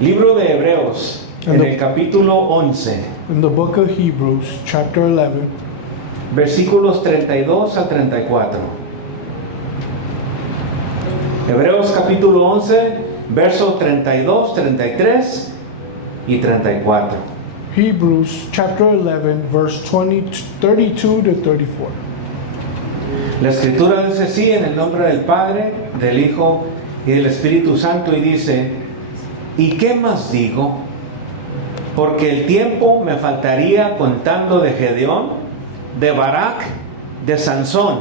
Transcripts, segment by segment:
Libro de Hebreos, en el capítulo 11, In the book of Hebrews, chapter 11, versículos 32 a 34. Hebreos capítulo 11, versos 32, 33 y 34. Hebrews chapter 11, verse 32 to 34. La escritura dice así, en el nombre del Padre, del Hijo y del Espíritu Santo, y dice: ¿y qué más digo? Porque el tiempo me faltaría contando de Gedeón, de Barak, de Sansón,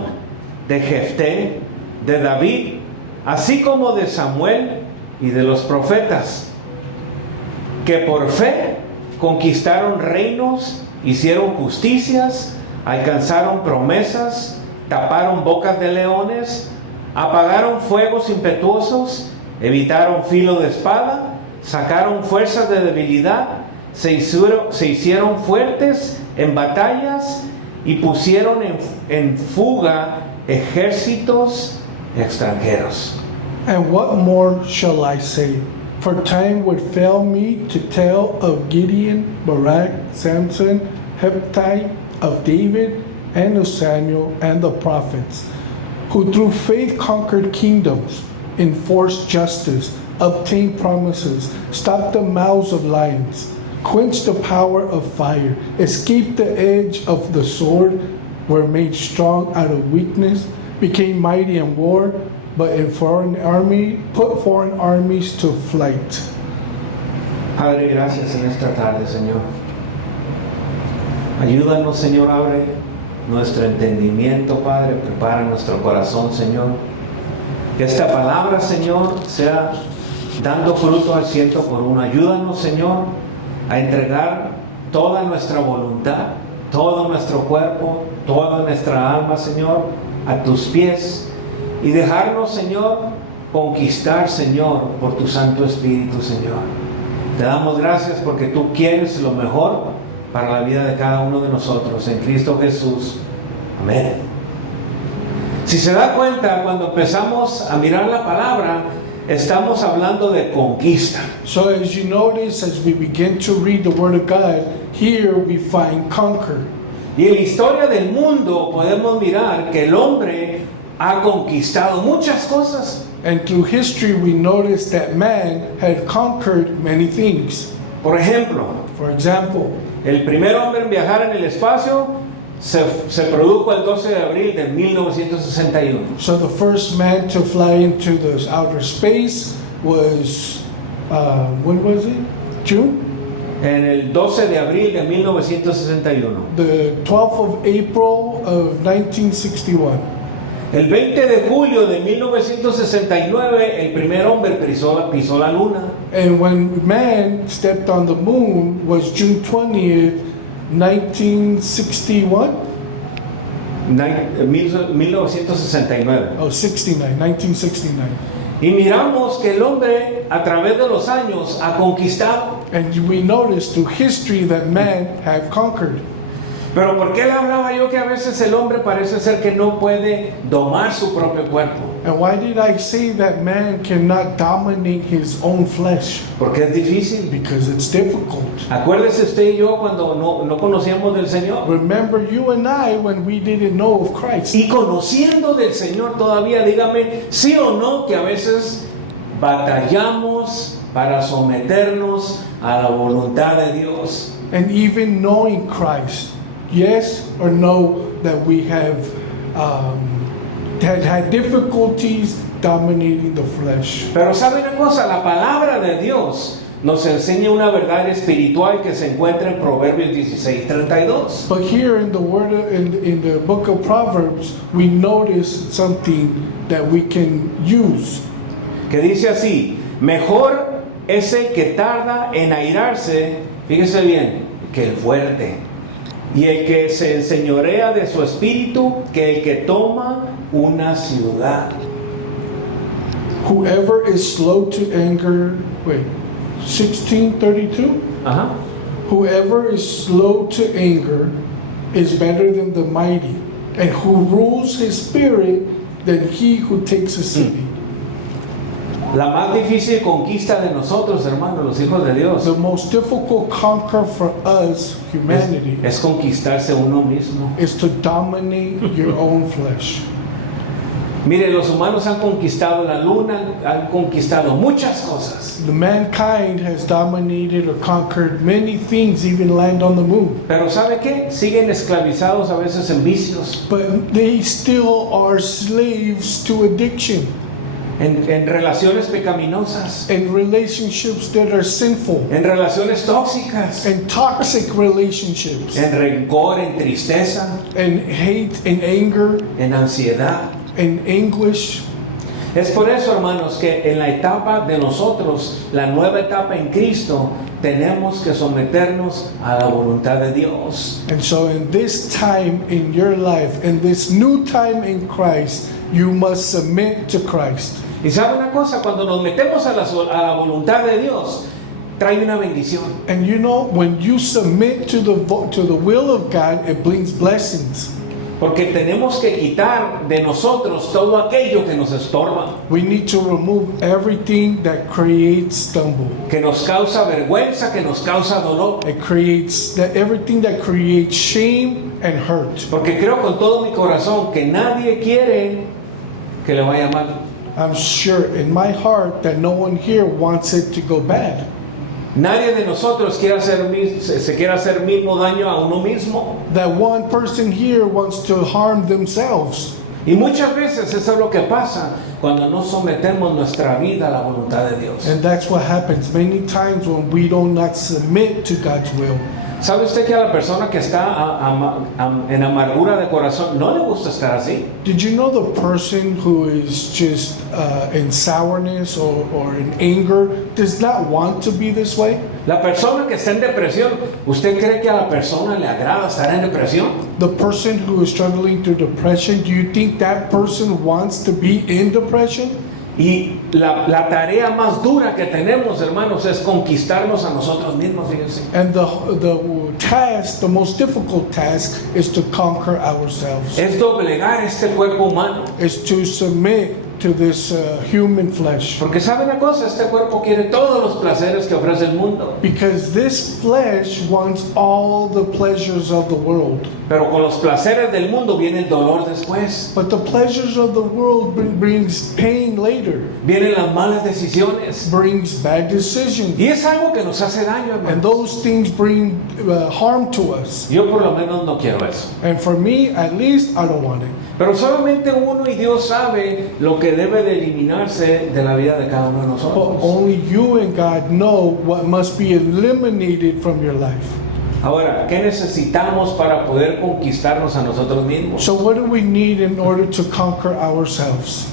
de Jefté, de David, así como de Samuel y de los profetas, que por fe conquistaron reinos, hicieron justicias, alcanzaron promesas, taparon bocas de leones, apagaron fuegos impetuosos, evitaron filo de espada, sacaron fuerzas de debilidad, se hicieron fuertes en batallas y pusieron en fuga ejércitos extranjeros. And what more shall I say? For time would fail me to tell of Gideon, Barak, Samson, Hephthai, of David, and of Samuel and the prophets, who through faith conquered kingdoms, enforced justice, obtained promises, stopped the mouths of lions, quenched the power of fire, escaped the edge of the sword, were made strong out of weakness, became mighty in war, but in put foreign armies to flight. Padre, gracias en esta tarde, Señor. Ayúdanos, Señor, abre nuestro entendimiento, Padre, prepara nuestro corazón, Señor. Que esta palabra, Señor, sea dando fruto al 100%. Ayúdanos, Señor, a entregar toda nuestra voluntad, todo nuestro cuerpo, toda nuestra alma, Señor, a tus pies y dejarnos, Señor, conquistar, Señor, por tu Santo Espíritu, Señor. Te damos gracias porque tú quieres lo mejor para la vida de cada uno de nosotros, en Cristo Jesús. Amén. Si se da cuenta, cuando empezamos a mirar la palabra, estamos hablando de conquista. So as you notice, as we begin to read the Word of God, here we find conquer. Y en la historia del mundo podemos mirar que el hombre ha conquistado muchas cosas. And through history we notice that man had conquered many things. Por ejemplo, For example, el primer hombre en viajar en el espacio se produjo el 12 de abril de 1961. so the first man to fly into the outer space was, when was it? June? En el 12 de abril de 1961. The 12th of April of 1961. El 20 de julio de 1969, el primer hombre pisó la luna. And when man stepped on the moon was June 20th, 1961? 1969. Oh, 69, 1969. Y miramos que el hombre a través de los años ha conquistado. And we notice through history that man have conquered. Pero ¿por qué le hablaba yo que a veces el hombre parece ser que no puede domar su propio cuerpo? And why did I say that man cannot dominate his own flesh? Porque es difícil. Because it's difficult. Acuérdese usted y yo cuando no conocíamos del Señor. Remember you and I when we didn't know of Christ. Y conociendo del Señor todavía, dígame, sí o no, que a veces batallamos para someternos a la voluntad de Dios. And even knowing Christ, yes or no, that we have had difficulties dominating the flesh. Pero ¿sabe una cosa? La palabra de Dios nos enseña una verdad espiritual que se encuentra en Proverbios 16:32. But here in the word in the book of Proverbs, we notice something that we can use. Que dice así: mejor es el que tarda en airarse, fíjese bien, que el fuerte, y el que se enseñorea de su espíritu, que el que toma una ciudad. Whoever is slow to anger, 16:32. Ajá. Whoever is slow to anger is better than the mighty, and who rules his spirit than he who takes a city. La más difícil conquista de nosotros, hermanos, los hijos de Dios, The most difficult conquer for us, humanity, es conquistarse uno mismo. is to dominate your own flesh. Mire, los humanos han conquistado la luna, han conquistado muchas cosas. The mankind has dominated or conquered many things, even land on the moon. Pero ¿sabe qué? Siguen esclavizados a veces en vicios, But they still are slaves to addiction en relaciones pecaminosas, and relationships that are sinful en relaciones tóxicas, and toxic relationships en rencor, en tristeza, and hate and anger en ansiedad. and anguish. Es por eso, hermanos, que en la etapa de nosotros, la nueva etapa en Cristo, tenemos que someternos a la voluntad de Dios. And so in this time in your life, in this new time in Christ, you must submit to Christ. Y sabe una cosa, cuando nos metemos a la voluntad de Dios, trae una bendición. And you know, when you submit to the will of God, it brings blessings. Porque tenemos que quitar de nosotros todo aquello que nos estorba, We need to remove everything that creates stumble. que nos causa vergüenza, que nos causa dolor. It creates everything that creates shame and hurt. Porque creo con todo mi corazón que nadie quiere que le vaya mal. I'm sure in my heart that no one here wants it to go bad. Nadie de nosotros se quiere hacer mismo daño a uno mismo. That one person here wants to harm themselves. Y muchas veces eso es lo que pasa cuando no sometemos nuestra vida a la voluntad de Dios. And that's what happens many times when we do not submit to God's will. ¿Sabe usted que a la persona que está en amargura de corazón no le gusta estar así? Did you know the person who is just in sourness or in anger does not want to be this way? La persona que está en depresión, ¿usted cree que a la persona le agrada estar en depresión? The person who is struggling through depression, do you think that person wants to be in depression? Y la tarea más dura que tenemos, hermanos, es conquistarnos a nosotros mismos, fíjense. And the task, the most difficult task, is to conquer ourselves. Es doblegar este cuerpo humano. Is to submit to this human flesh. Porque sabe una cosa, este cuerpo quiere todos los placeres que ofrece el mundo. Because this flesh wants all the pleasures of the world. Pero con los placeres del mundo viene el dolor después. But the pleasures of the world brings pain later. Vienen las malas decisiones. Brings bad decisions. Y es algo que nos hace daño, And hermano. those things bring harm to us. Yo por lo menos no quiero eso. And for me, at least, I don't want it. Pero solamente uno y Dios sabe lo que debe de eliminarse de la vida de cada uno de But nosotros. only you and God know what must be eliminated from your life. Ahora, ¿qué necesitamos para poder conquistarnos a nosotros mismos? So what do we need in order to conquer ourselves?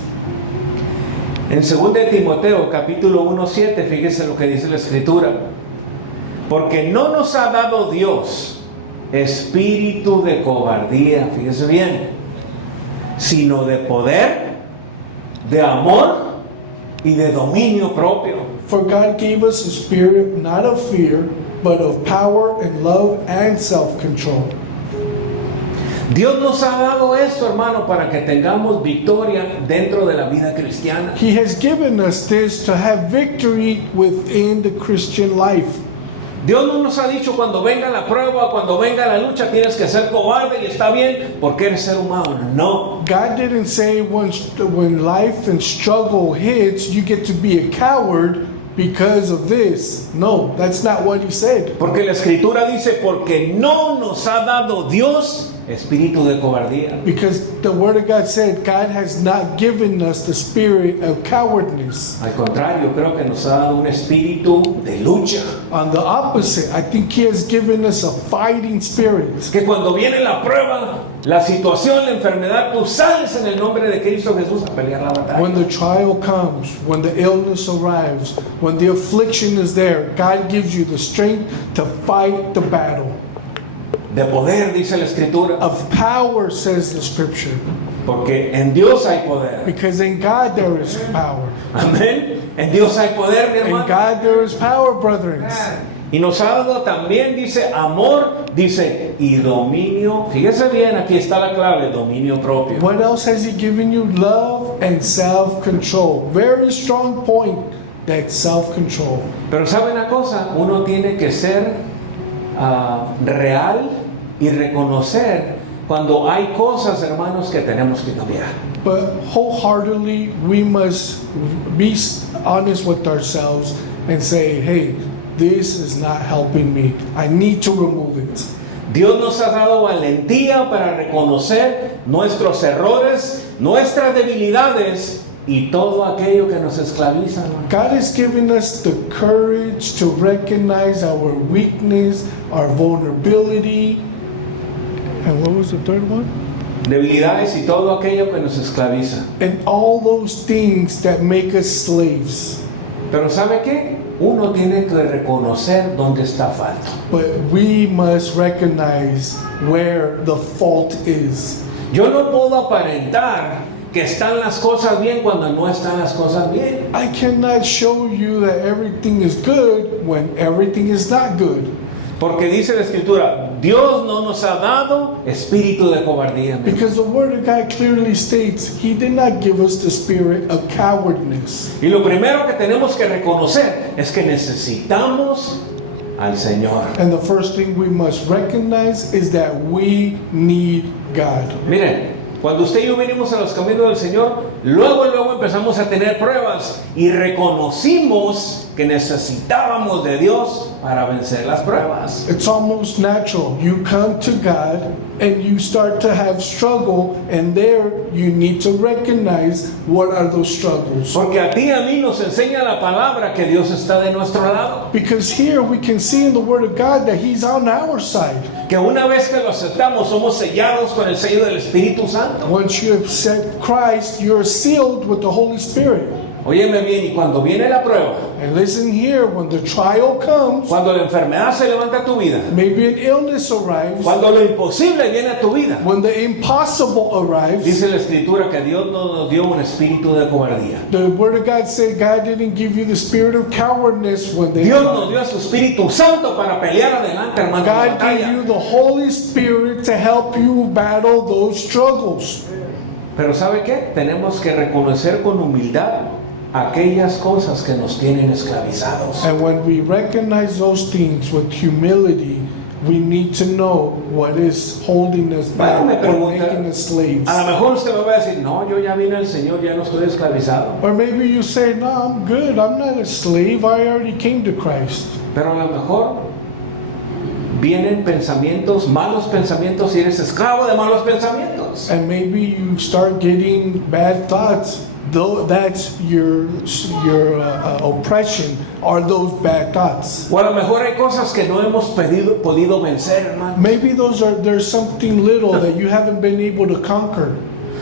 En 2 de Timoteo, capítulo 1:7, fíjese lo que dice la Escritura. Porque no nos ha dado Dios espíritu de cobardía, fíjese bien, sino de poder, de amor y de dominio propio. For God gave us a spirit not of fear, but of power and love and self-control. Dios nos ha dado esto, hermano, para que tengamos victoria dentro de la vida cristiana. He has given us this to have victory within the Christian life. Dios no nos ha dicho cuando venga la prueba, cuando venga la lucha, tienes que ser cobarde y está bien porque eres ser humano. No. God didn't say when life and struggle hits, you get to be a coward because of this. No, that's not what he said. Porque la Escritura dice, porque no nos ha dado Dios espíritu de cobardía. Because the Word of God said God has not given us the spirit of cowardness. Al contrario, creo que nos ha dado un espíritu de lucha. On the opposite, I think He has given us a fighting spirit. Que cuando viene la prueba, la situación, la enfermedad, tú sales en el nombre de Cristo Jesús a pelear la batalla. When the trial comes, when the illness arrives, when the affliction is there, God gives you the strength to fight the battle. De poder, dice la Escritura. Of power, says the Scripture. Porque en Dios hay poder. Because in God there is power. Amén. En Dios hay poder, mi In hermano. God there is power, brethren. Y nos ha dado también, dice, amor, dice, y dominio. Fíjese bien, aquí está la clave, dominio propio. What else has He given you? Love and self-control. Very strong point, that self-control. Pero ¿sabe una cosa? Uno tiene que ser real y reconocer cuando hay cosas, hermanos, que tenemos que cambiar. But wholeheartedly, we must be honest with ourselves and say, hey, this is not helping me. I need to remove it. Dios nos ha dado valentía para reconocer nuestros errores, nuestras debilidades y todo aquello que nos esclaviza. God has given us the courage to recognize our weakness, our vulnerability. And what was the third one? Debilidades y todo aquello que nos esclaviza. And all those things that make us slaves. Pero ¿sabe qué? Uno tiene que reconocer dónde está falto. But we must recognize where the fault is. Yo no puedo aparentar que están las cosas bien cuando no están las cosas bien. I cannot show you that everything is good when everything is not good. Porque dice la Escritura, Dios no nos ha dado espíritu de cobardía. Because the Word of God clearly states He did not give us the spirit of cowardness. Y lo primero que tenemos que reconocer es que necesitamos al Señor. And the first thing we must recognize is that we need God. Miren, cuando usted y yo venimos a los caminos del Señor, luego empezamos a tener pruebas y reconocimos que necesitábamos de Dios para vencer las pruebas. It's almost natural. You come to God and you start to have struggle, and there you need to recognize what are those struggles. Porque a ti y a mí nos enseña la palabra que Dios está de nuestro lado. Because here we can see in the Word of God that He's on our side. Que una vez que lo aceptamos somos sellados con el sello del Espíritu Santo. Once you accept Christ, you're sealed with the Holy Spirit. Óyeme bien, y cuando viene la prueba, And listen here, when the trial comes, cuando la enfermedad se levanta a tu vida, maybe an illness arrives, cuando lo imposible viene a tu vida, when the impossible arrives, dice la Escritura que Dios no nos dio un espíritu de cobardía. the Word of God said God didn't give you the spirit of cowardness when they Dios nos dio a su Espíritu Santo para pelear adelante, hermano. God gave you the Holy Spirit to help you battle those struggles. Pero ¿sabe qué? Tenemos que reconocer con humildad aquellas cosas que nos tienen esclavizados. And when we recognize those things with humility, we need to know what is holding us back Bueno, me or pregunta, making us slaves. a lo mejor usted me va a decir, no, yo ya vine al Señor, ya no estoy esclavizado. Or maybe you say, no, I'm good. I'm not a slave. I already came to Christ. Pero a lo mejor vienen pensamientos, malos pensamientos, y eres esclavo de malos pensamientos. And maybe you start getting bad thoughts. Though that's your oppression, are those bad thoughts. O a lo mejor hay cosas que no hemos podido vencer, hermano. Maybe there's something little that you haven't been able to conquer.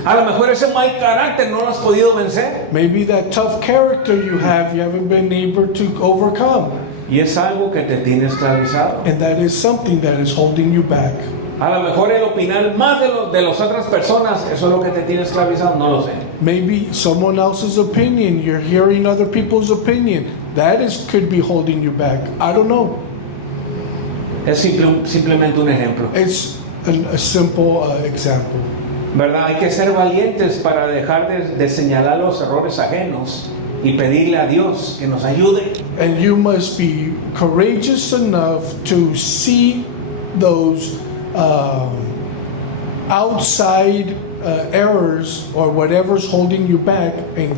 A lo mejor ese mal carácter no lo has podido vencer. Maybe that tough character you haven't been able to overcome. Y es algo que te tiene esclavizado. And that is something that is holding you back. A lo mejor el opinar más de las otras personas, eso es lo que te tiene esclavizado, no lo sé. Maybe someone else's opinion, you're hearing other people's opinion. That could be holding you back. I don't know. Es simplemente un ejemplo. It's a simple example. ¿Verdad? Hay que ser valientes para dejar de señalar los errores ajenos y pedirle a Dios que nos ayude. And you must be courageous enough to see those outside errors or whatever's holding you back and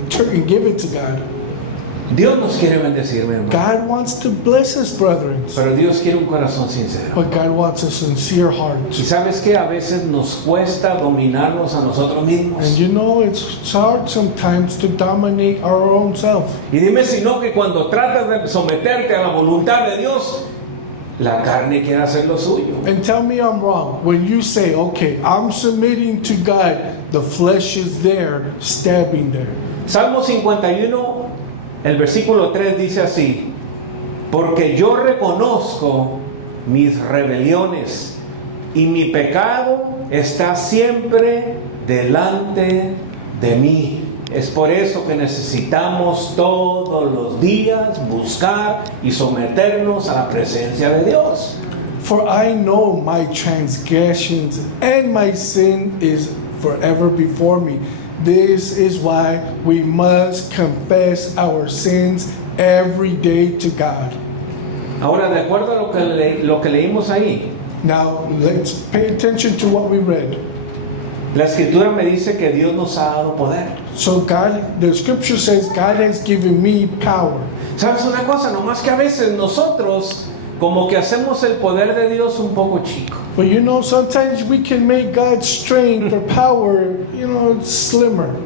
give it to God. Dios nos quiere bendecir, mi hermano. God wants to bless us, brethren. Pero Dios quiere un corazón sincero. But God wants a sincere Y heart. sabes que a veces nos cuesta dominarnos a nosotros mismos. And you know, it's hard sometimes to dominate our own self. Y dime si no que cuando tratas de someterte a la voluntad de Dios, la carne quiere hacer lo suyo. And tell me I'm wrong. When you say, okay, I'm submitting to God, the flesh is there, stabbing there. Salmo 51, el versículo 3 dice así: porque yo reconozco mis rebeliones y mi pecado está siempre delante de mí. Es por eso que necesitamos todos los días buscar y someternos a la presencia de Dios. For I know my transgressions and my sin is forever before me. This is why we must confess our sins every day to God. Ahora, de acuerdo a lo que leímos ahí, Now, let's pay attention to what we read. la escritura me dice que Dios nos ha dado poder. So God, the scripture says, God has given me power. ¿Sabes una cosa? Nomás que a veces nosotros como que hacemos el poder de Dios un poco chico. But you know, sometimes we can make God's strength or power, slimmer.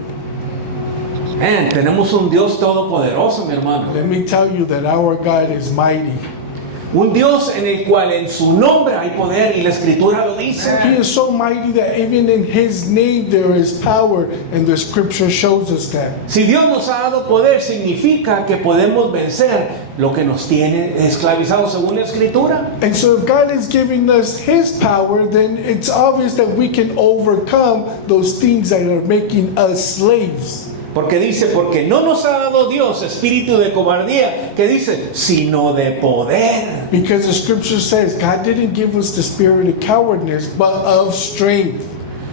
Tenemos un Dios todopoderoso, mi hermano. Let me tell you that our God is mighty. Un Dios en el cual en su nombre hay poder y la escritura lo dice. He is so mighty that even in His name there is power, and the scripture shows us that. Si Dios nos ha dado poder, significa que podemos vencer lo que nos tiene esclavizados según la escritura. And so if God is giving us His power, then it's obvious that we can overcome those things that are making us slaves. Porque dice, porque no nos ha dado Dios espíritu de cobardía, que dice, sino de poder. Because the scripture says God didn't give us the spirit of cowardness, but of strength.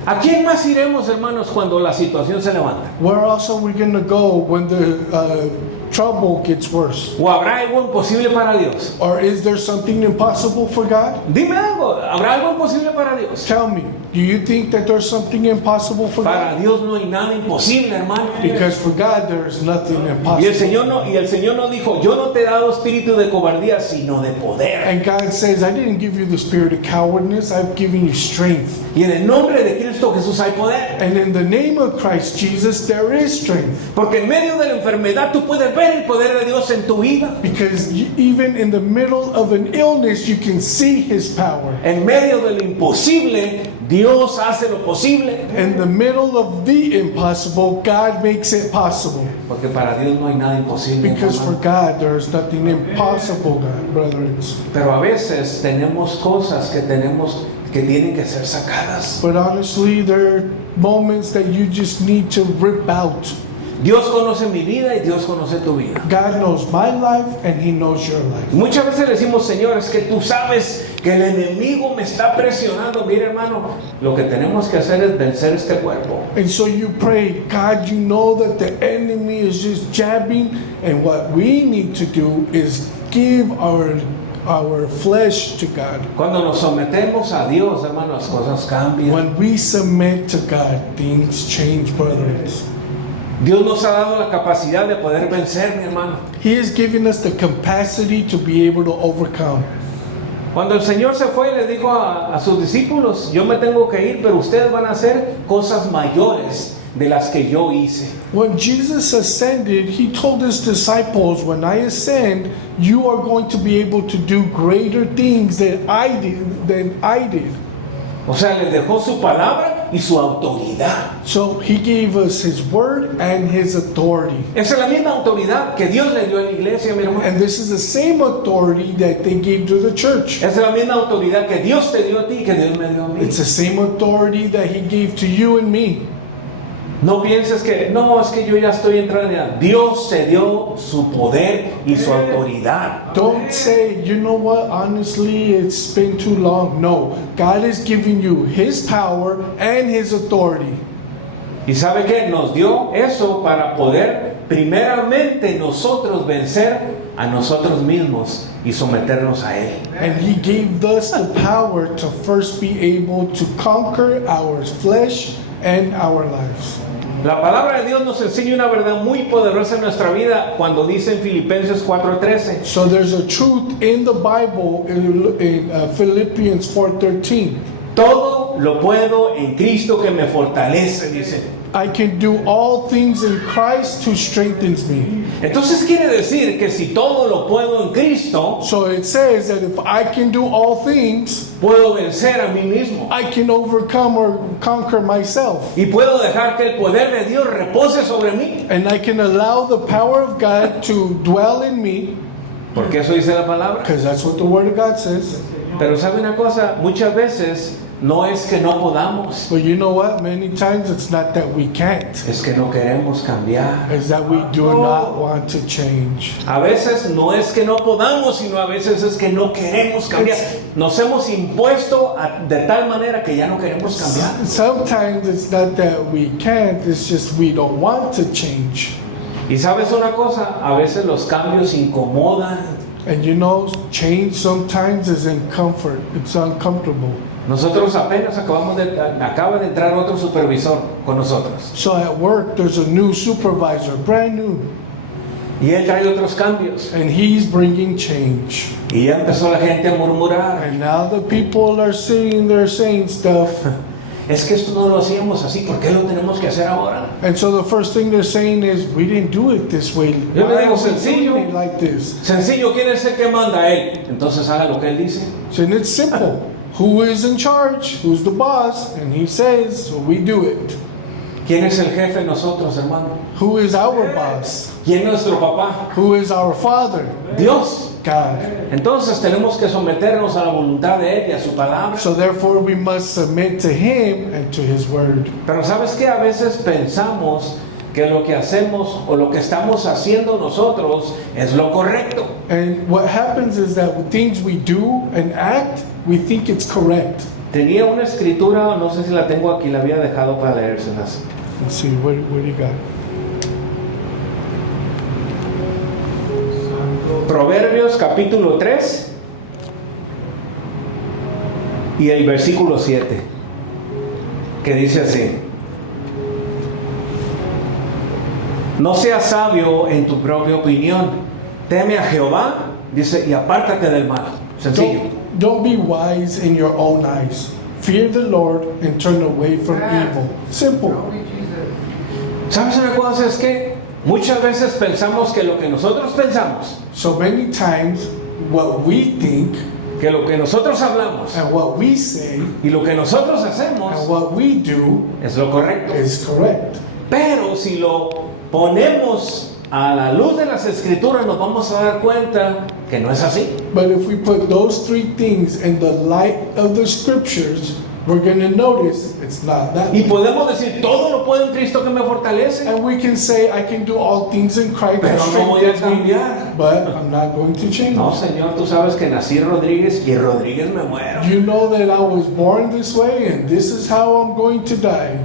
¿A quién más iremos, hermanos, cuando la situación se levanta? Where else are we going to go when the trouble gets worse? ¿O habrá algo imposible para Dios? Or is there something impossible for God? Dime algo, ¿habrá algo imposible para Dios? Tell me, do you think that there's something impossible for God? Para Dios no hay nada imposible, hermano. Because for God there is nothing Y el impossible. Señor no dijo, yo no te he dado espíritu de cobardía, sino de poder. And God says, I didn't give you the spirit of cowardness, I've given you strength. Y en el nombre de Cristo Jesús hay poder. And in the name of Christ Jesus, there is strength. Porque en medio de la enfermedad tú puedes ver el poder de Dios en tu vida. Because even in the middle of an illness, you can see His power. En medio de lo imposible, Dios hace lo posible. In the middle of the impossible, God makes it possible. Porque para Dios no hay nada imposible, Because for hermano. God, there is nothing impossible, God, brethren. Pero a veces tenemos cosas que tienen que ser sacadas. But honestly, there are moments that you just need to rip out. Dios conoce mi vida y Dios conoce tu vida. God knows my life and He knows your life. Muchas veces le decimos, Señor, es que tú sabes que el enemigo me está presionando. Mira, hermano, lo que tenemos que hacer es vencer este cuerpo. And so you pray, God, you know that the enemy is just jabbing, and what we need to do is give our flesh to God. Cuando nos sometemos a Dios, hermano, las cosas cambian. When we submit to God, things change, brethren. Dios nos ha dado la capacidad de poder vencer, mi hermano. He has given us the capacity to be able to overcome. Cuando el Señor se fue, le dijo a sus discípulos, yo me tengo que ir, pero ustedes van a hacer cosas mayores de las que yo hice. When Jesus ascended, He told His disciples, when I ascend, you are going to be able to do greater things than I did. O sea, les dejó su palabra y su autoridad. So He gave us His word and His authority. Esa es la misma autoridad que Dios le dio a la iglesia, mi hermano. And this is the same authority that they gave to the church. Esa es la misma autoridad que Dios te dio a ti y que Dios me dio a mí. It's the same authority that He gave to you and me. No pienses que, no, es que yo ya estoy entrando en edad. Dios te dio su poder y su autoridad. Don't say, you know what, honestly, it's been too long. No, God is giving you His power and His authority. ¿Y sabe qué? Nos dio eso para poder primeramente nosotros vencer a nosotros mismos y someternos a Él. And He gave us the power to first be able to conquer our flesh and our lives. La palabra de Dios nos enseña una verdad muy poderosa en nuestra vida cuando dice en Filipenses 4:13. So there's a truth in the Bible in Philippians 4:13. Todo lo puedo en Cristo que me fortalece, dice. I can do all things in Christ who strengthens me. Entonces quiere decir que si todo lo puedo en Cristo, So it says that if I can do all things, puedo vencer a mí mismo. I can overcome or conquer myself. Y puedo dejar que el poder de Dios repose sobre mí. And I can allow the power of God to dwell in me, Porque eso dice la palabra. because that's what the Word of God says. Pero sabe una cosa, muchas veces no es que no podamos, But you know what? Many times it's not that we can't. es que no queremos cambiar. It's that we do not want to change. A veces no es que no podamos, sino a veces es que no queremos cambiar. Nos hemos impuesto de tal manera que ya no queremos cambiar. Sometimes it's not that we can't, it's just we don't want to change. Y sabes una cosa, a veces los cambios incomodan. And you know, change sometimes is in comfort. It's uncomfortable. Nosotros apenas acaba de entrar otro supervisor con nosotros. So at work, there's a new supervisor, brand new, Y él trae otros cambios. and he's bringing change. Y ya empezó la gente a murmurar. And now the people are sitting there saying stuff. Es que esto no lo hacíamos así, ¿por qué lo tenemos que hacer ahora? And so the first thing they're saying is, we didn't do it this way. Yo le Why digo are we sencillo. doing it like this? Sencillo, ¿quién es el que manda? Él. Entonces haga lo que él dice. So it's simple. Who is in charge? Who's the boss? And he says, so we do it. ¿Quién es el jefe de nosotros, hermano? Who is our boss? ¿Quién es nuestro papá? Who is our father? Dios. God. Entonces tenemos que someternos a la voluntad de Él y a su palabra. So therefore we must submit to him and to his word. Pero ¿sabes qué? A veces pensamos que lo que hacemos o lo que estamos haciendo nosotros es lo correcto. And what happens is that with things we do and act, we think it's correct. Tenía una escritura, no sé si la tengo aquí, la había dejado para leérselas. Let's see, what do you got? Proverbios capítulo 3 y el versículo 7, que dice así: no seas sabio en tu propia opinión, teme a Jehová, dice, y apártate del mal. Sencillo. Don't be wise in your own eyes. Fear the Lord and turn away from evil. Simple. ¿Sabes una cosa? Es que muchas veces pensamos que lo que nosotros pensamos, So many times, what we think que lo que nosotros hablamos and what we say y lo que nosotros and hacemos what we do es lo correcto. is correct. Pero si lo ponemos a la luz de las escrituras, nos vamos a dar cuenta que no es así. But if we put those three things in the light of the scriptures, we're going to notice it's not that. Y podemos decir, todo lo puedo en Cristo que me fortalece, And we can say, I can do all things in Christ that pero no voy a strengthens me, cambiar. but I'm not going to change. No, Señor, tú sabes que nací Rodríguez y Rodríguez me muero. You know that I was born this way and this is how I'm going to die.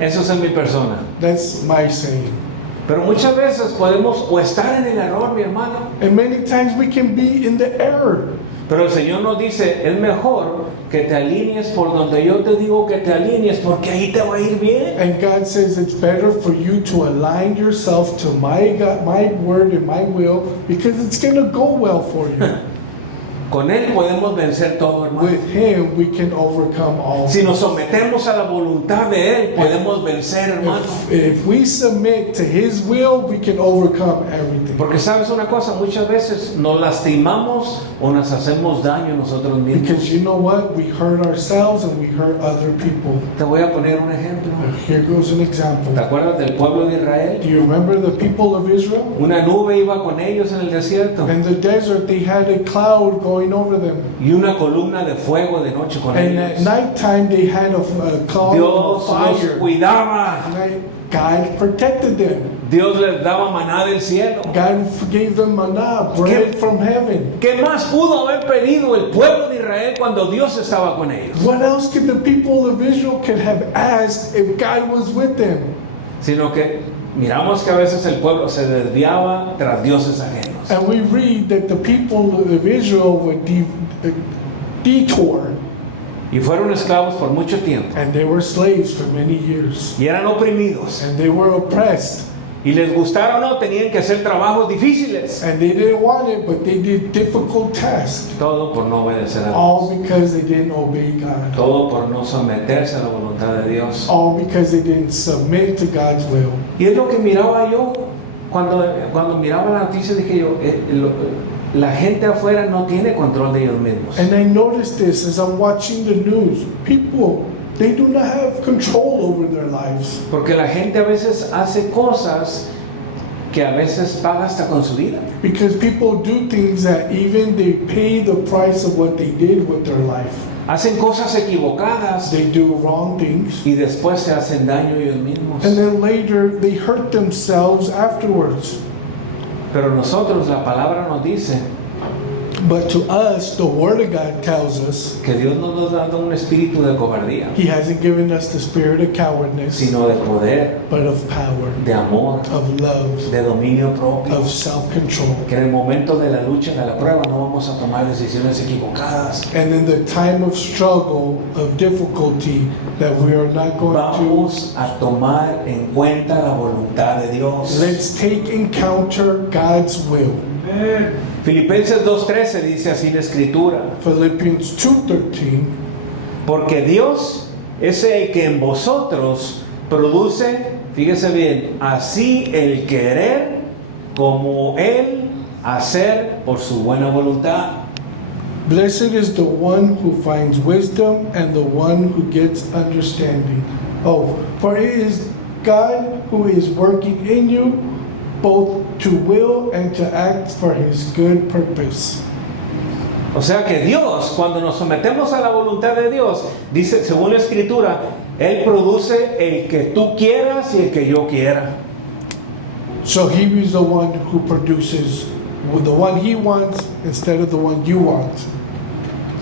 Eso es en mi persona. That's my saying. Pero muchas veces podemos o estar en el error, mi hermano. And many times we can be in the error. Pero el Señor nos dice, es mejor que te alinees por donde yo te digo que te alinees, porque ahí te va a ir bien. And God says it's better for you to align yourself to my God, my word and my will, because it's going to go well for you. Con Él podemos vencer todo, hermano. With Him, we can overcome all. Si nos sometemos a la voluntad de Él, podemos vencer, hermano. If we submit to His will, we can overcome everything. Porque sabes una cosa, muchas veces nos lastimamos o nos hacemos daño nosotros mismos. Because you know what? We hurt ourselves and we hurt other people. Te voy a poner un ejemplo. Here goes an example. ¿Te acuerdas del pueblo de Israel? Do you remember the people of Israel? Una nube iba con ellos en el desierto In the desert, they had a cloud going over them. y una columna de fuego de noche con And at ellos. nighttime, they had a cloud Dios of los fire. cuidaba. God protected them. Dios les daba maná del cielo. God gave them manna, bread from heaven. ¿Qué más pudo haber pedido el pueblo de Israel cuando Dios estaba con ellos? What else could the people of Israel could have asked if God was with them? Sino que miramos que a veces el pueblo se desviaba tras dioses ajenos. And we read that the people of Israel would detour, Y fueron esclavos por mucho tiempo. and they were slaves for many years. Y eran oprimidos. And they were oppressed. Y les gustara o no, tenían que hacer trabajos difíciles. And they didn't want it, but they did difficult tasks. Todo por no obedecer a Dios. All because they didn't obey God. Todo por no someterse a la voluntad de Dios. All because they didn't submit to God's will. Y es lo que miraba yo cuando miraba la noticia, dije yo, la gente afuera no tiene control de ellos mismos. And I noticed this as I'm watching the news. People, they do not have control over their lives. Porque la gente a veces hace cosas que a veces paga hasta con su vida. Because people do things that even they pay the price of what they did with their life. hacen cosas equivocadas they do wrong things, y después se hacen daño ellos mismos. and then later they hurt themselves afterwards. Pero nosotros, la palabra nos dice But to us, the Word of God tells us que Dios no nos ha dado un espíritu de cobardía, He hasn't given us the spirit of cowardness, sino de poder, but of power, de amor, of love, de dominio propio. of self-control. Que en el momento de la lucha, de la prueba, no vamos a tomar decisiones equivocadas. And in the time of struggle, of difficulty, that we are not going to. Vamos a tomar en cuenta la voluntad de Dios. Let's take encounter God's will. Filipenses 2:13 dice así la Escritura: Philippians 2:13. porque Dios es el que en vosotros produce, fíjese bien, así el querer como el hacer por su buena voluntad. Blessed is the one who finds wisdom and the one who gets understanding. Oh, for it is God who is working in you both to will and to act for His good purpose. O sea que Dios, cuando nos sometemos a la voluntad de Dios, dice, según la Escritura, Él produce el que tú quieras y el que yo quiera. So He is the one who produces the one He wants instead of the one you want.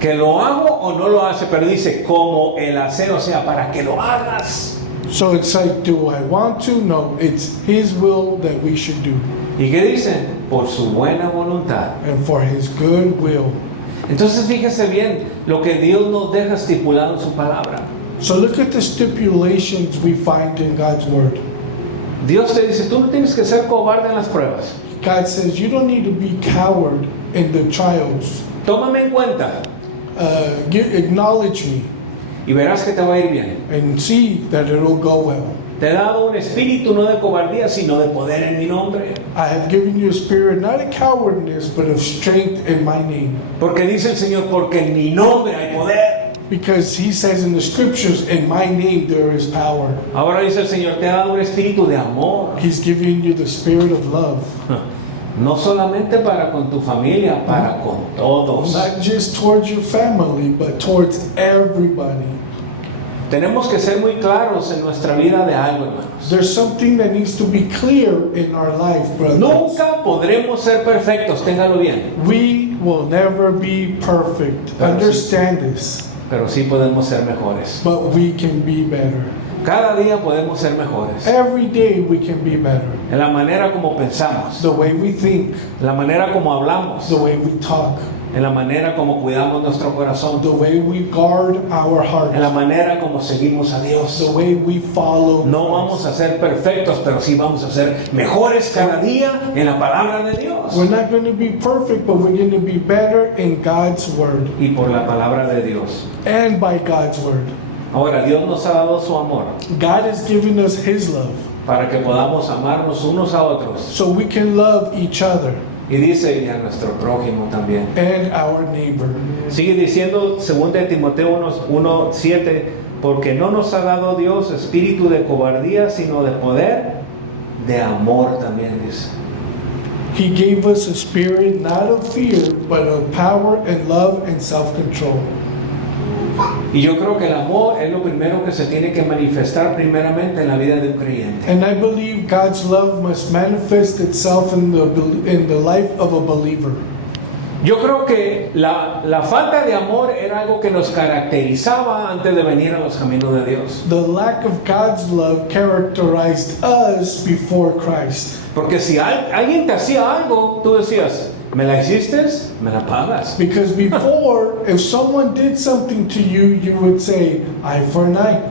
Que lo hago o no lo hace, pero dice como el hacer, o sea, para que lo hagas. So it's like, do I want to? No, it's His will that we should do, ¿Y qué dice? Por su buena voluntad. and for His good will. Entonces fíjese bien lo que Dios nos deja estipulado en su palabra. So look at the stipulations we find in God's Word. Dios te dice, tú no tienes que ser cobarde en las pruebas. God says you don't need to be coward in the trials. Tómame en cuenta Acknowledge me y verás que te va a ir bien. and see that it'll go well. Te he dado un espíritu no de cobardía, sino de poder en mi nombre. I have given you a spirit not of cowardness but of strength in my name. Porque dice el Señor, porque en mi nombre hay poder. Because He says in the scriptures, in my name there is power. Ahora dice el Señor, te ha dado un espíritu de amor. He's giving you the spirit of love. No solamente para con tu familia, para con todos. Not just towards your family, but towards everybody. Tenemos que ser muy claros en nuestra vida de algo, hermanos. There's something that needs to be clear in our life, brothers. Nunca podremos ser perfectos, téngalo bien. We will never be perfect. Pero Understand this. Pero sí podemos ser mejores. But we can be better. Cada día podemos ser mejores. Every day we can be better. En la manera como pensamos, The way we think, en la manera como hablamos, the way we talk, en la manera como cuidamos nuestro corazón, the way we guard our en la heart, manera como seguimos a Dios. the way we follow No vamos a ser perfectos, pero sí vamos a ser mejores cada día en la palabra de Dios. We're not going to be perfect, but we're going to be better in God's Word Y por la palabra de Dios. and by God's Word. Ahora, Dios nos ha dado su amor God has given us His love para que podamos amarnos unos a otros. so we can love each other Y dice, y a nuestro prójimo también. and our neighbor. Sigue diciendo 2 de Timoteo 1:7, porque no nos ha dado Dios espíritu de cobardía, sino de poder, de amor también dice. He gave us a spirit not of fear, but of power and love and self-control. Y yo creo que el amor es lo primero que se tiene que manifestar primeramente en la vida de un creyente. And I believe God's love must manifest itself in the life of a believer. Yo creo que la falta de amor era algo que nos caracterizaba antes de venir a los caminos de Dios. The lack of God's love characterized us before Christ. Porque si alguien te hacía algo, tú decías, ¿me la hiciste? Me la pagas. Because before, if someone did something to you, you would say, eye for an eye.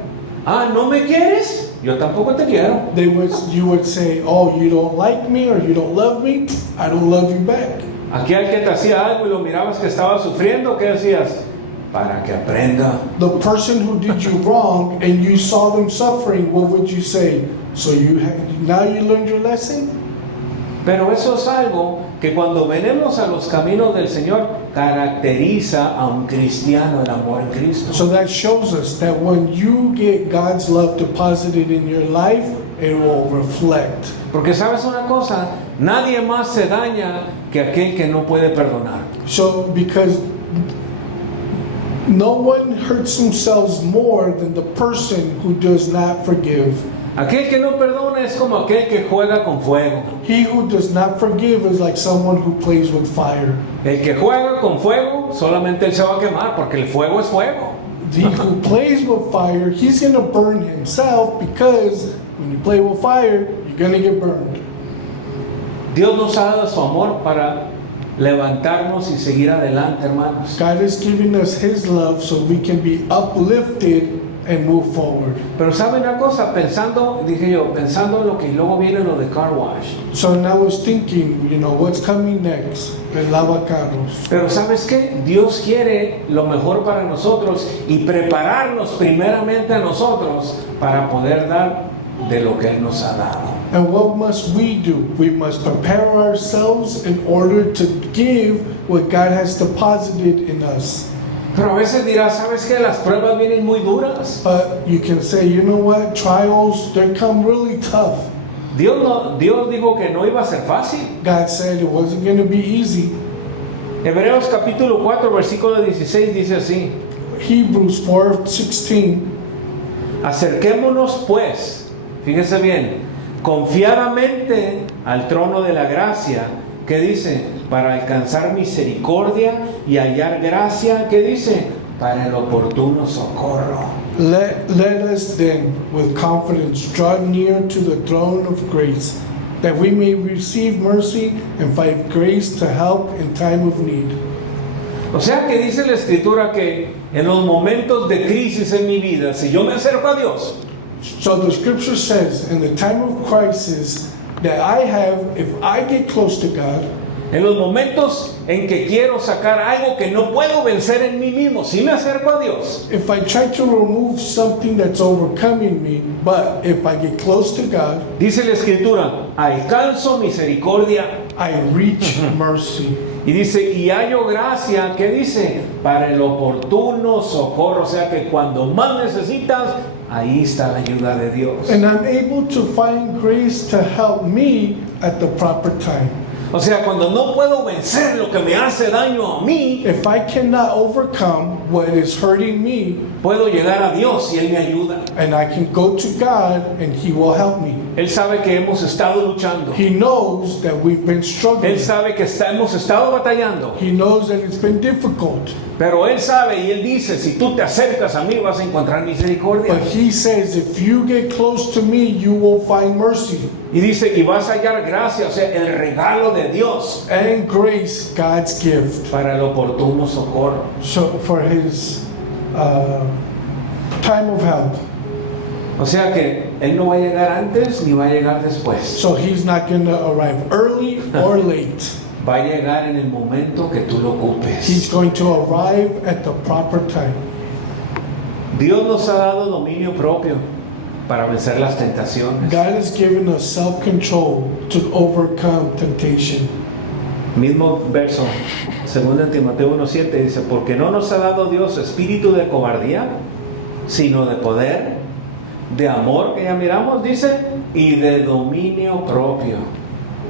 Ah, ¿no me quieres? Yo tampoco te quiero. You would say, oh, you don't like me or you don't love me? I don't love you back. Aquí al que te hacía algo y lo mirabas que estaba sufriendo, ¿qué decías? Para que aprenda. The person who did you wrong and you saw them suffering, what would you say? So now you learned your lesson? Pero eso es algo que cuando venimos a los caminos del Señor caracteriza a un cristiano, el amor en Cristo. So that shows us that when you get God's love deposited in your life, it will reflect. Porque sabes una cosa, nadie más se daña que aquel que no puede perdonar. So because No one hurts themselves more than the person who does not forgive. Aquel que no perdona es como aquel que juega con fuego. He who does not forgive is like someone who plays with fire. El que juega con fuego, solamente él se va a quemar, porque el fuego es fuego. He who plays with fire, he's going to burn himself, because when you play with fire, you're going to get burned. Dios nos ha dado su amor para levantarnos y seguir adelante, hermanos. God is giving us His love so we can be uplifted and move forward. Pero ¿saben una cosa? Pensando en lo que luego viene lo de car wash. So now I was thinking, what's coming next? El lavacarros. Pero ¿sabes qué? Dios quiere lo mejor para nosotros y prepararnos primeramente a nosotros para poder dar de lo que Él nos ha dado. And what must we do? We must prepare ourselves in order to give what God has deposited in us. Pero a veces dirás, ¿sabes qué? Las pruebas vienen muy duras. But you can say, you know what? Trials, they come really tough. Dios dijo que no iba a ser fácil. God said it wasn't going to be easy. Hebreos capítulo 4, versículo 16 dice así: Hebrews 4:16. Acerquémonos pues, fíjese bien, confiadamente al trono de la gracia, que dice, para alcanzar misericordia y hallar gracia, que dice, para el oportuno socorro. Let us then, with confidence, draw near to the throne of grace, that we may receive mercy and find grace to help in time of need. O sea que dice la Escritura que en los momentos de crisis en mi vida, si yo me acerco a Dios, So the scripture says, in the time of crisis that I have, if I get close to God, en los momentos en que quiero sacar algo que no puedo vencer en mí mismo, si me acerco a Dios, if I try to remove something that's overcoming me, but if I get close to God, dice la Escritura, alcanzo misericordia. I reach mercy. Y dice, y hallo gracia, ¿qué dice? Para el oportuno socorro. O sea que cuando más necesitas, ahí está la ayuda de Dios. And I'm able to find grace to help me at the proper time. O sea, cuando no puedo vencer lo que me hace daño a mí, If I cannot overcome what is hurting me, puedo llegar a Dios y Él me ayuda. and I can go to God and He will help me. Él sabe que hemos estado luchando. He knows that we've been struggling. Él sabe que hemos estado batallando. He knows that it's been difficult. Pero Él sabe y Él dice, si tú te acercas a mí vas a encontrar misericordia. But He says, if you get close to me, you will find mercy. Y dice, y vas a hallar gracia, o sea, el regalo de Dios And grace, God's gift. para el oportuno socorro. So for His time of help. O sea que Él no va a llegar antes ni va a llegar después. So He's not going to arrive early or late. Va a llegar en el momento que tú lo He's ocupes. going to arrive at the proper time. Dios nos ha dado dominio propio para vencer las tentaciones. God has given us self-control to overcome temptation. Mismo verso, 2 Timoteo 1:7 dice, porque no nos ha dado Dios espíritu de cobardía, sino de poder, de amor, que ya miramos, dice, y de dominio propio.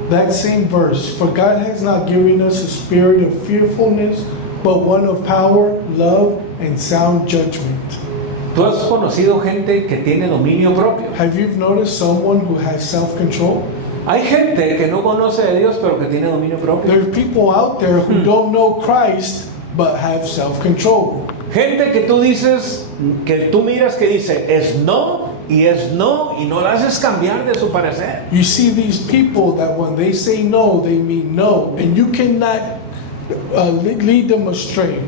That same verse, for God has not given us a spirit of fearfulness, but one of power, love, and sound judgment. ¿Tú has conocido gente que tiene dominio propio? Have you noticed someone who has self-control? Hay gente que no conoce de Dios, pero que tiene dominio propio. There are people out there who don't know Christ, but have self-control. Gente que tú dices, que tú miras que dice, es no, y no la haces cambiar de su parecer. You see these people that when they say no, they mean no, and you cannot lead them astray.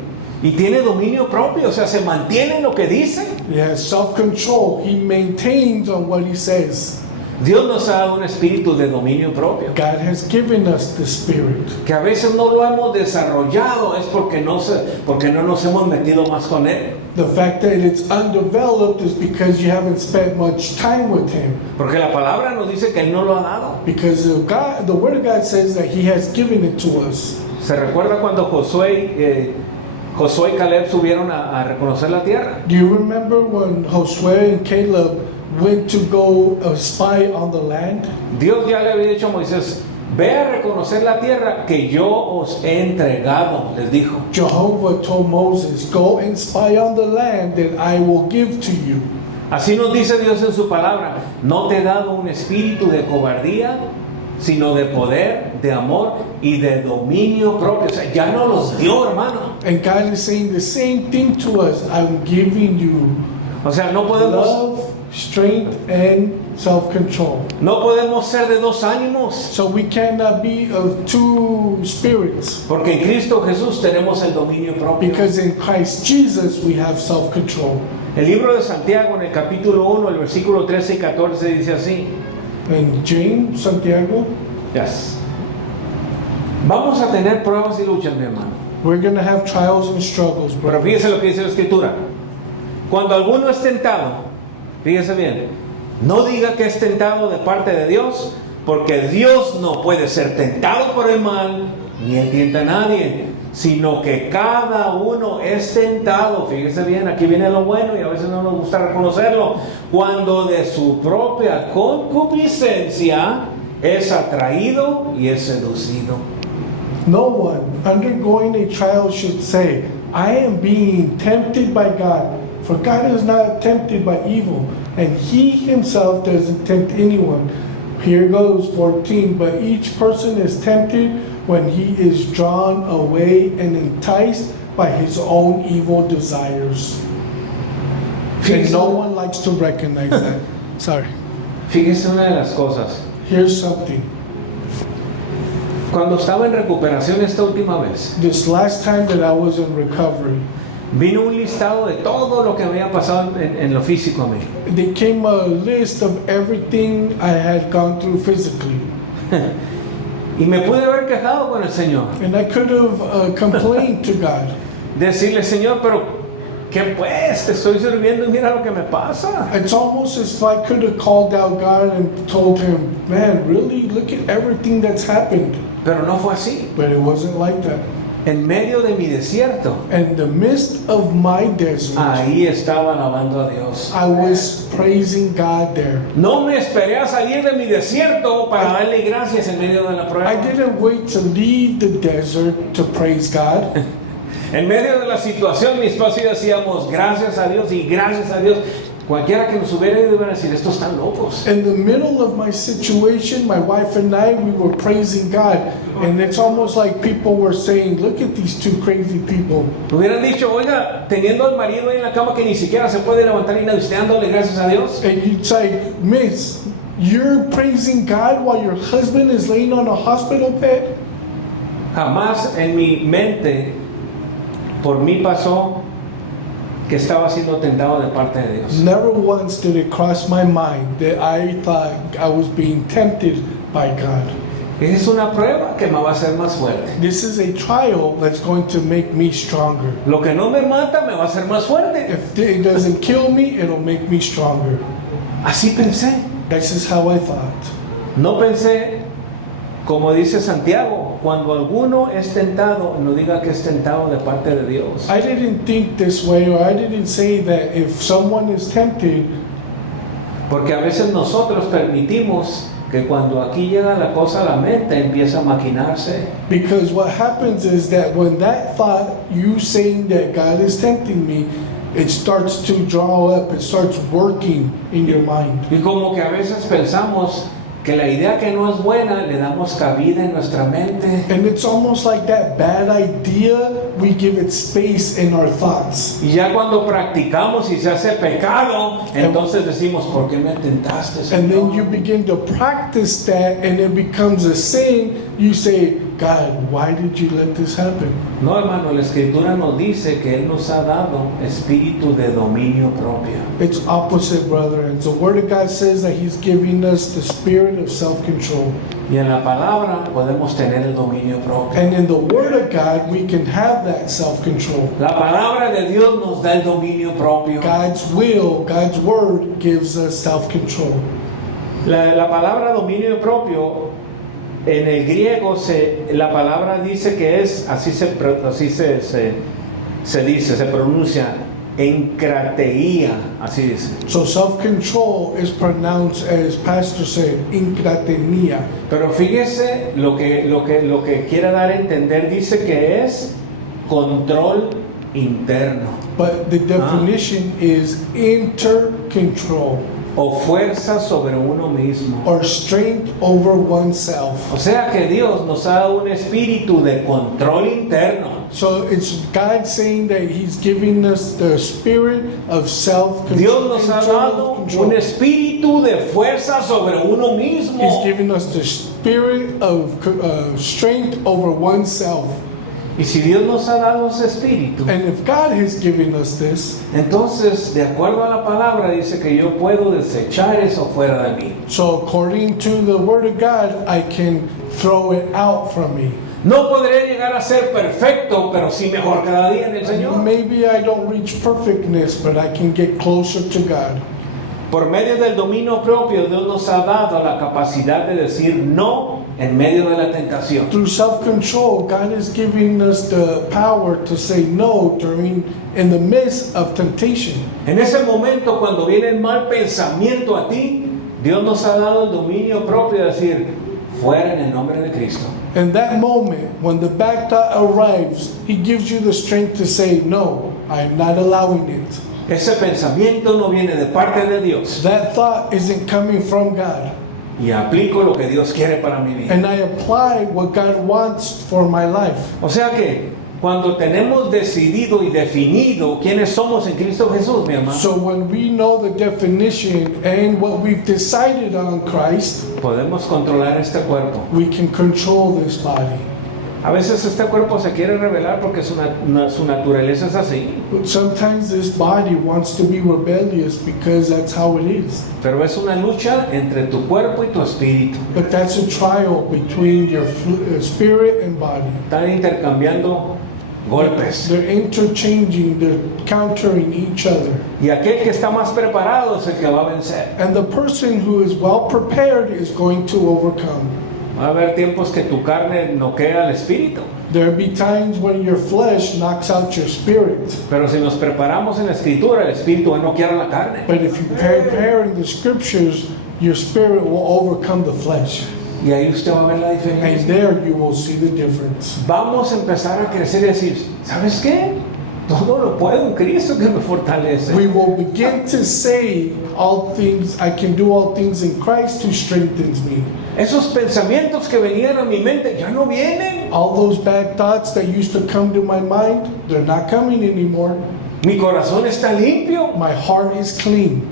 Y tiene dominio propio, o sea, se mantiene en lo que dice. He has self-control. He maintains on what he says. Dios nos ha dado un espíritu de dominio propio. God has given us the Spirit. Que a veces no lo hemos desarrollado es porque no nos hemos metido más con Él. The fact that it's undeveloped is because you haven't spent much time with Him. Porque la palabra nos dice que Él no lo ha dado. Because the Word of God says that He has given it to us. ¿Se recuerda cuando Josué y Caleb subieron a reconocer la tierra? Do you remember when Josué and Caleb went to go spy on the land? Dios ya le había dicho a Moisés, ve a reconocer la tierra que yo os he entregado, les dijo. Jehovah told Moses, go and spy on the land that I will give to you. Así nos dice Dios en su palabra: no te he dado un espíritu de cobardía, sino de poder, de amor y de dominio propio. O sea, ya no los dio, hermano. And God is saying the same thing to us. I'm giving you O sea, no podemos strength, and self-control. No podemos ser de dos ánimos, So we cannot be of two spirits. porque en Cristo Jesús tenemos el dominio propio. Because in Christ Jesus we have self-control. El libro de Santiago, en el capítulo 1, el versículo 13 y 14, dice así. And James, Santiago, Yes. Vamos a tener pruebas y luchas, mi hermano. we're going to have trials and struggles, Pero bro. fíjese lo que dice la Escritura. Cuando alguno es tentado, fíjese bien, no diga que es tentado de parte de Dios, porque Dios no puede ser tentado por el mal, ni él tienta a nadie, sino que cada uno es tentado. Fíjese bien, aquí viene lo bueno y a veces no nos gusta reconocerlo. Cuando de su propia concupiscencia es atraído y es seducido. No one undergoing a trial should say, I am being tempted by God. For God is not tempted by evil, and He Himself doesn't tempt anyone. Here goes 14. But each person is tempted when he is drawn away and enticed by his own evil desires. And no one likes to recognize that. Sorry. Fíjese una de las cosas. Here's something. Cuando estaba en recuperación esta última vez, This last time that I was in recovery, vino un listado de todo lo que había pasado en lo físico a mí. there came a list of everything I had gone through physically. Y me pude haber quejado con el Señor. And I could have complained to God. Decirle, Señor, pero ¿qué pues? Te estoy sirviendo y mira lo que me pasa. It's almost as if I could have called out God and told Him, man, really, look at everything that's happened. Pero no fue así. But it wasn't like that. En medio de mi desierto, In the midst of my desert, ahí estaba alabando a Dios. I was praising God there. No me esperé a salir de mi desierto para darle gracias en medio de la I prueba. didn't wait to leave the desert to praise God. En medio de la situación, mi esposo y yo decíamos gracias a Dios y gracias a Dios. Cualquiera que nos hubiera ido iba a decir, estos están locos. In the middle of my situation, my wife and I, we were praising God. And it's almost like people were saying, look at these two crazy people. Hubieran dicho, oiga, teniendo al marido ahí en la cama que ni siquiera se puede levantar y usted dándole gracias a Dios. And you'd say, Miss, you're praising God while your husband is laying on a hospital bed? Jamás en mi mente, por mí pasó que estaba siendo tentado de parte de Dios. Never once did it cross my mind that I thought I was being tempted by God. Es una prueba que me va a hacer más fuerte. This is a trial that's going to make me stronger. Lo que no me mata me va a hacer más fuerte. If it doesn't kill me, it'll make me stronger. Así pensé. This is how I thought. No pensé, como dice Santiago, cuando alguno es tentado, no diga que es tentado de parte de Dios. I didn't think this way, or I didn't say that if someone is tempted, Porque a veces nosotros permitimos que cuando aquí llega la cosa a la mente empieza a maquinarse. because what happens is that when that thought, you saying that God is tempting me, it starts to draw up, it starts working in your mind. Y como que a veces pensamos que la idea que no es buena le damos cabida en nuestra mente. And it's almost like that bad idea, we give it space in our thoughts. Y ya cuando practicamos y se hace pecado, entonces decimos, ¿por qué me tentaste, And then Señor? you begin to practice that and it becomes a sin. You say, God, why did you let this happen? No, hermano, la Escritura nos dice que Él nos ha dado espíritu de dominio propio. It's opposite, brother. And the Word of God says that He's giving us the spirit of self-control. Y en la palabra podemos tener el dominio propio. And in the Word of God, we can have that self-control. La palabra de Dios nos da el dominio propio. God's will, God's Word gives us self-control. La palabra dominio propio, en el griego, la palabra dice que es, así se dice, se pronuncia, encrateía, así dice. So self-control is pronounced, as Pastor said, encratenía. Pero fíjese lo que quiere dar a entender, dice que es control interno But the definition is inner control o fuerza sobre uno mismo. or strength over oneself. O sea que Dios nos ha dado un espíritu de control interno. So it's God saying that He's giving us the spirit of self-control. Dios nos ha dado un espíritu de fuerza sobre uno mismo. He's giving us the spirit of strength over oneself. Y si Dios nos ha dado ese espíritu, And if God has given us this, entonces, de acuerdo a la palabra, dice que yo puedo desechar eso fuera de mí. so according to the Word of God, I can throw it out from me. No podré llegar a ser perfecto, pero sí mejor cada día en el Señor. Maybe I don't reach perfectness, but I can get closer to God. Por medio del dominio propio, Dios nos ha dado la capacidad de decir no en medio de la tentación. Through self-control, God is giving us the power to say no in the midst of temptation. En ese momento, cuando viene el mal pensamiento a ti, Dios nos ha dado el dominio propio de decir fuera en el nombre de Cristo. In that moment, when the bad thought arrives, He gives you the strength to say, no, I am not allowing it. Ese pensamiento no viene de parte de Dios. That thought isn't coming from God. Y aplico lo que Dios quiere para mi vida. And I apply what God wants for my life. O sea que cuando tenemos decidido y definido quiénes somos en Cristo Jesús, mi hermano, So when we know the definition and what we've decided on Christ, podemos controlar este cuerpo. we can control this body. A veces este cuerpo se quiere rebelar porque su naturaleza es así. But sometimes this body wants to be rebellious because that's how it is. Pero es una lucha entre tu cuerpo y tu espíritu. But that's a trial between your spirit and body. Están intercambiando golpes. They're interchanging, they're countering each other. Y aquel que está más preparado es el que va a vencer. And the person who is well prepared is going to overcome. Va a haber tiempos que tu carne noquea al espíritu. There'll be times when your flesh knocks out your spirit. Pero si nos preparamos en la escritura, el espíritu va a noquear a la carne. But if you prepare in the scriptures, your spirit will overcome the flesh. Y ahí usted va a ver la And diferencia. there you will see the difference. Vamos a empezar a crecer y decir, ¿sabes qué? Todo lo puedo en Cristo que me fortalece. We will begin to say all things, I can do all things in Christ who strengthens me. Esos pensamientos que venían a mi mente ya no vienen. All those bad thoughts that used to come to my mind, they're not coming anymore. Mi corazón está limpio. My heart is clean.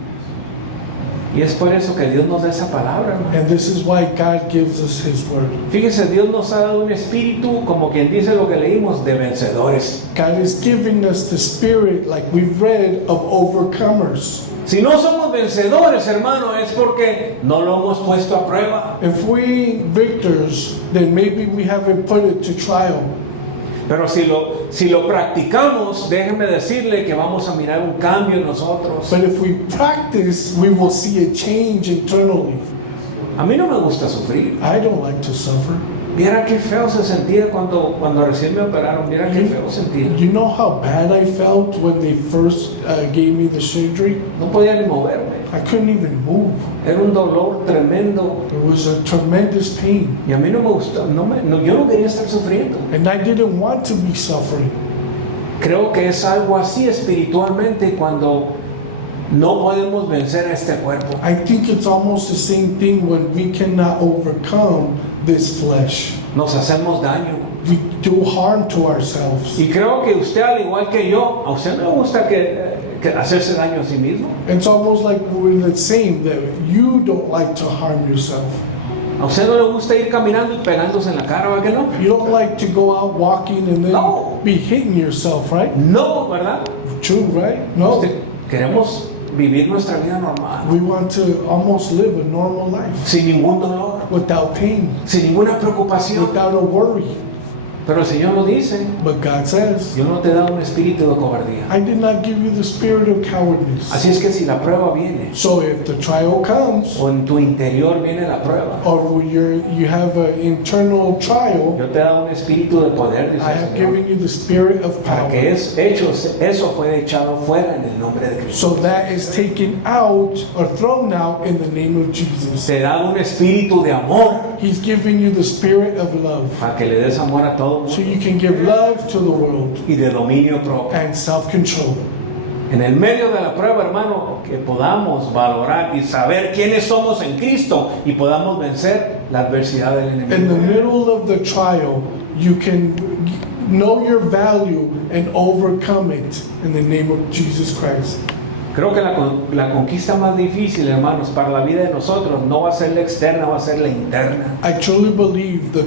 Y es por eso que Dios nos da esa palabra, hermano. And this is why God gives us His word. Fíjese, Dios nos ha dado un espíritu, como quien dice lo que leímos, de vencedores. God is giving us the spirit, like we've read, of overcomers. Si no somos vencedores, hermano, es porque no lo hemos puesto a prueba. If we ain't victors, then maybe we haven't put it to trial. Pero si lo practicamos, déjenme decirle que vamos a mirar un cambio en nosotros. But if we practice, we will see a change internally. A mí no me gusta sufrir. I don't like to suffer. Viera qué feo se sentía cuando recién me operaron. Viera qué feo sentía. You know how bad I felt when they first gave me the surgery? No podía ni moverme. I couldn't even move. Era un dolor tremendo. It was a tremendous pain. Y a mí no me gustó. Yo no quería estar sufriendo. And I didn't want to be suffering. Creo que es algo así espiritualmente cuando no podemos vencer a este cuerpo. I think it's almost the same thing when we cannot overcome this flesh. Nos hacemos daño. We do harm to ourselves. Y creo que usted, al igual que yo, a usted no le gusta que hacerse daño a sí mismo. It's almost like we're the same, that you don't like to harm yourself. A usted no le gusta ir caminando y pegándose en la cara, ¿verdad que no? You don't like to go out walking and then No. be hitting yourself, right? No, ¿verdad? True, right? No. Queremos vivir nuestra vida normal, We want to almost live a normal life sin ningún dolor, without pain, sin ninguna preocupación. without a worry. Pero el Señor lo dice, But God says, yo no te he dado un espíritu de cobardía. I did not give you the spirit of cowardness. Así es que si la prueba viene, So if the trial comes, o en tu interior viene la prueba, or when you have an internal trial, yo te he dado un espíritu de poder, dice I el have Señor, given you the spirit of para power. que eso fue echado fuera en el nombre de Cristo. So that is taken out or thrown out in the name of Jesus. Te da un espíritu de amor, He's giving you the spirit of love. para que le des amor a todo So mundo, you can give love to the world y de dominio propio. and self-control. En el medio de la prueba, hermano, que podamos valorar y saber quiénes somos en Cristo y podamos vencer la adversidad del In the enemigo. middle of the trial, you can know your value and overcome it in the name of Jesus Christ. Creo que la conquista más difícil, hermanos, para la vida de nosotros no va a ser la externa, va a ser la interna. I truly believe the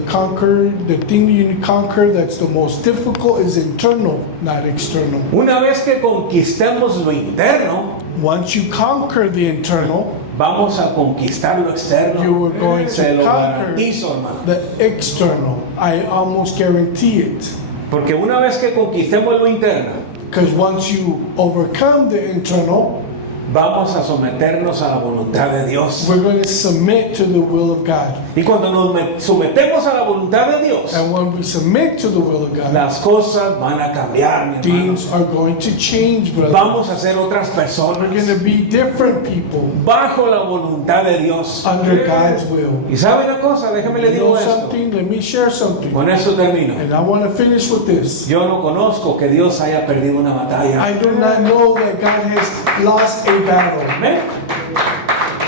thing you conquer that's the most difficult is internal, not external. Una vez que conquistemos lo interno, Once you conquer the internal, vamos a conquistar lo externo. you are going Se to lo conquer garantizo, hermano. the external. I almost guarantee it. Porque una vez que conquistemos lo interno, Because once you overcome the internal, vamos a someternos a la voluntad de Dios. we're going to submit to the will of God. Y cuando nos sometemos a la voluntad de Dios, And when we submit to the will of God, las cosas van a cambiar, mi hermano. things are going to change, brother. Vamos a ser otras We're personas going to be different people bajo la voluntad de Dios. under God's will. Y sabe una cosa, déjame le You digo know esto. something? Let me share something. Con esto termino. And I want to finish with this. Yo no conozco que Dios haya perdido una batalla. I do not know that God has lost a battle. Amén.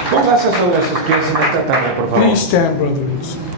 Póngase sobre sus pies en esta tarde, por favor. Please stand, brothers.